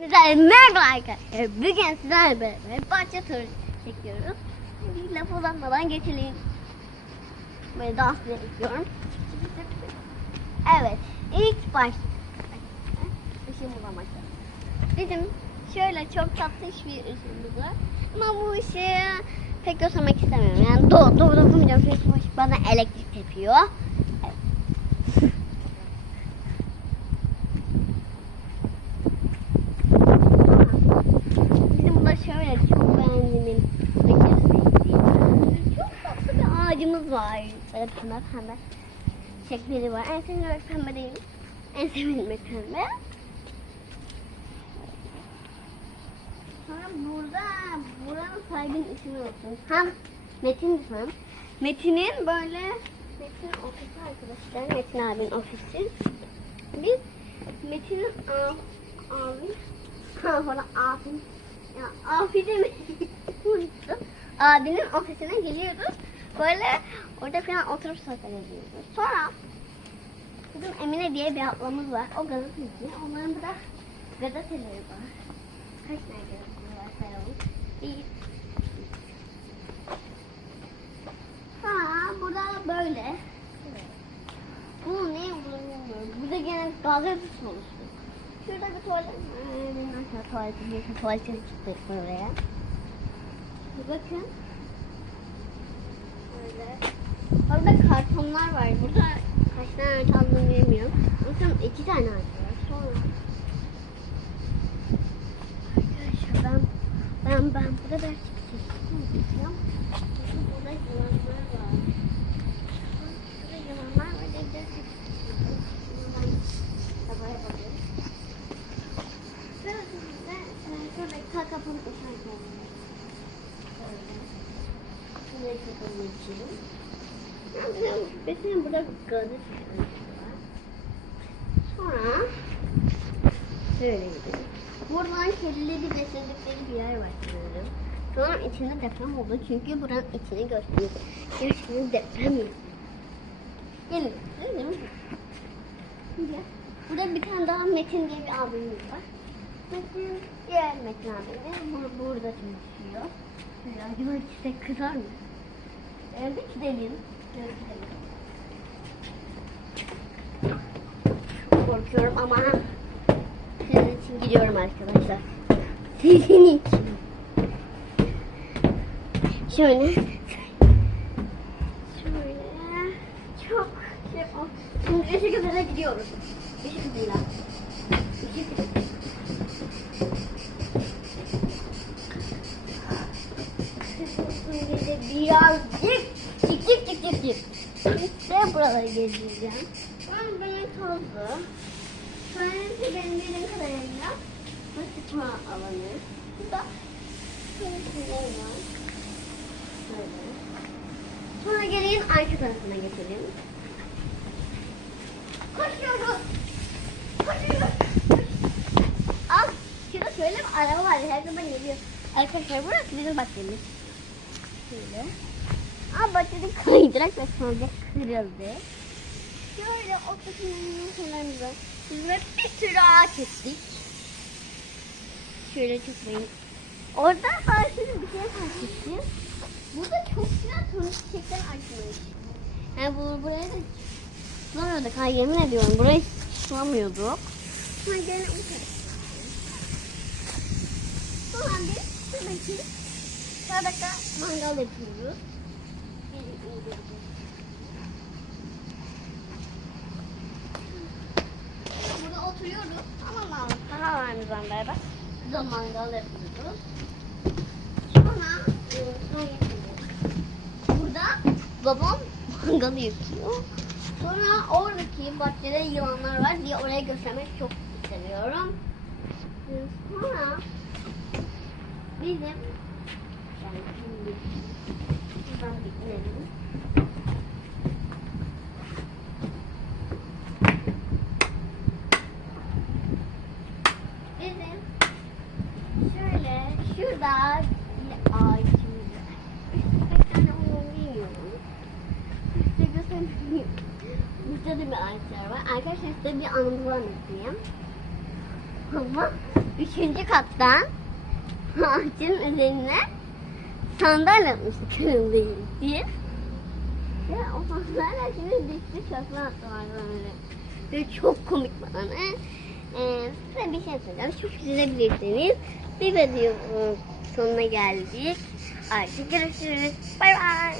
Güzel merhaba arkadaşlar. Bugün sizlerle beraber bahçe turu çekiyoruz. Bir laf uzatmadan geçelim. Böyle dans ediyorum. Evet. ilk baş. Işığım bulamaçta. Bizim şöyle çok tatlış bir ışığımız var. Ama bu ışığı pek göstermek istemiyorum. Yani do do dokunmayacağım. Çünkü bana elektrik tepiyor. Evet. Bizim burada şöyle çok beğendiğim çok tatlı bir ağacımız var. Böyle pembe pembe çiçekleri var. En sevdiğim renk pembe değil. En sevdiğim renk pembe. Sonra burada buranın sahibinin ismini unuttum. Hem Metin hem Metin'in böyle Metin ofisi arkadaşlar. Metin abinin ofisi. Biz Metin'in abi sonra abim ya abi de mi? Unuttum. Abinin ofisine geliyoruz. Böyle orada falan oturup sohbet ediyoruz. Sonra bizim Emine diye bir ablamız var. O gazeteci. Onların da gazeteleri var. Kaç tane gazetesi var sayalım. Bir. Ha burada böyle. Bu ne bilmiyorum. Burada gene gazete sonuçta. Şurada bir tuvalet. Ee, aşağı tuvaletim. Yakın tuvaletini tuttuk buraya. Bakın. Böyle. Orada kartonlar var. Burada kaç tane ağaç aldığını bilmiyorum. Ama iki tane ağaç var. Sonra. Arkadaşlar ben ben ben burada ders çıkacağım. Burada yılanlar var. Burada yılanlar var. Ders çıkacağım. Sabah yapalım. Şöyle kakapın ışığı koyalım. Işığı. Bizim burada var. Sonra şöyle gidelim. Buradan kedileri besledikleri bir yer var sanırım. Sonra içinde deprem oldu çünkü buranın içini gösteriyor. Gerçekten deprem yapıyor. Gelin. Gelin. Gel. Burada bir tane daha Metin diye bir abimiz var. Metin diğer Metin abimiz bur burada çalışıyor. Acaba çiçek kızar mı? Gidelim. Evet, gidelim. Çok korkuyorum ama sizin için gidiyorum arkadaşlar. Sizin için. Şöyle. Şöyle. Çok şey. Şimdi hızıyla gidiyoruz. Işık hızıyla. Birazcık çık çık çık çık çık. İşte buraları gezeceğim. Ben benim tozlu. Şöyle benim bildiğim kadarıyla bu sıçma alanı. Bu da. Böyle. Sonra gelin arka tarafına geçelim. Koşuyoruz. Koşuyoruz. Al. Şurada şöyle bir araba var. Her zaman geliyor. Arkadaşlar burası bizim bahçemiz. Şöyle. Aa bahçede kaydırak ve sonra kırıldı. Şöyle o kısımların kenarımıza biz böyle bir sürü ağaç ektik. Şöyle tıklayın. Orada ağaçların bir şey fark ettim. Burada çok güzel turuncu çiçekler açmış. Yani bu, buraya da sulamıyorduk. Ha yemin ediyorum burayı sulamıyorduk. Ha gelin bu tarafa. Sonra şuradaki Sağdakta mangal yapıyoruz. Burada oturuyoruz ama mangal tamamen beraber. Burada mangal yapıyoruz. Sonra e. Burada babam mangalı yakıyor. Sonra oradaki bahçede yılanlar var diye oraya göstermek çok seviyorum. Sonra bizim Bizim şöyle şurada bir ağacımız var. Bir tane onu bilmiyorum. Size göstereyim. Burada da bir ağaçlar var. Arkadaşlar size bir anımızı anlatayım. Ama üçüncü kattan ağacın üzerine sandalye atmıştık kırmızıyı diye. Ve o sandalye şimdi düştü çöpüne attılar böyle. Ve çok komik bana. Ee, size bir şey söyleyeceğim. Çok üzülebilirsiniz. Bir videonun sonuna geldik. Artık görüşürüz. Bay bay.